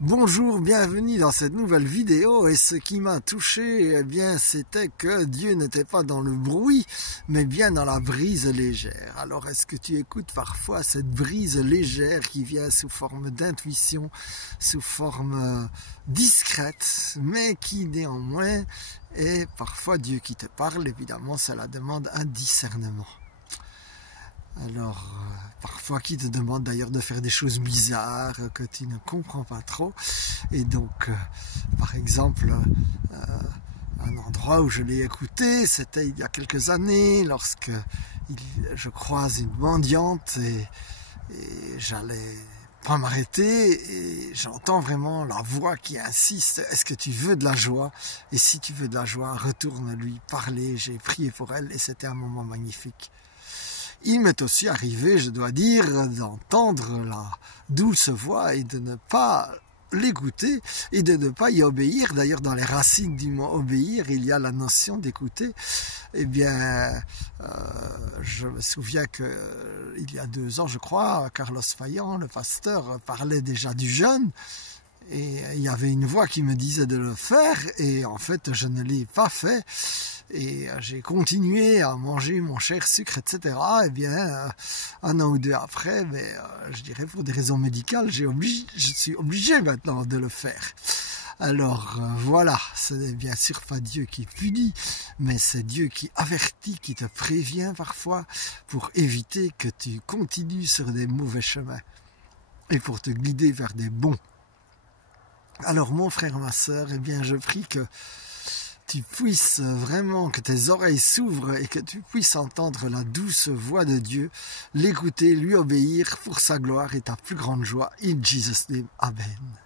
Bonjour, bienvenue dans cette nouvelle vidéo et ce qui m'a touché, eh bien, c'était que Dieu n'était pas dans le bruit, mais bien dans la brise légère. Alors, est-ce que tu écoutes parfois cette brise légère qui vient sous forme d'intuition, sous forme discrète, mais qui néanmoins est parfois Dieu qui te parle? Évidemment, cela demande un discernement. Alors, parfois qui te demande d'ailleurs de faire des choses bizarres que tu ne comprends pas trop. Et donc, par exemple, un endroit où je l'ai écouté, c'était il y a quelques années, lorsque je croise une mendiante et j'allais pas m'arrêter et j'entends vraiment la voix qui insiste: est-ce que tu veux de la joie? Et si tu veux de la joie, retourne lui parler. J'ai prié pour elle et c'était un moment magnifique. Il m'est aussi arrivé, je dois dire, d'entendre la douce voix et de ne pas l'écouter et de ne pas y obéir. D'ailleurs, dans les racines du mot obéir, il y a la notion d'écouter. Eh bien, je me souviens que il y a 2 ans, je crois, Carlos Fayan, le pasteur, parlait déjà du jeûne. Et il y avait une voix qui me disait de le faire et en fait je ne l'ai pas fait et j'ai continué à manger mon cher sucre, etc. Et bien 1 an ou 2 après, mais je dirais pour des raisons médicales, je suis obligé maintenant de le faire. Alors voilà, ce n'est bien sûr pas Dieu qui punit, mais c'est Dieu qui avertit, qui te prévient parfois pour éviter que tu continues sur des mauvais chemins et pour te guider vers des bons. Alors mon frère, ma sœur, eh bien je prie que tu puisses vraiment, que tes oreilles s'ouvrent et que tu puisses entendre la douce voix de Dieu, l'écouter, lui obéir pour sa gloire et ta plus grande joie. In Jesus' name, Amen.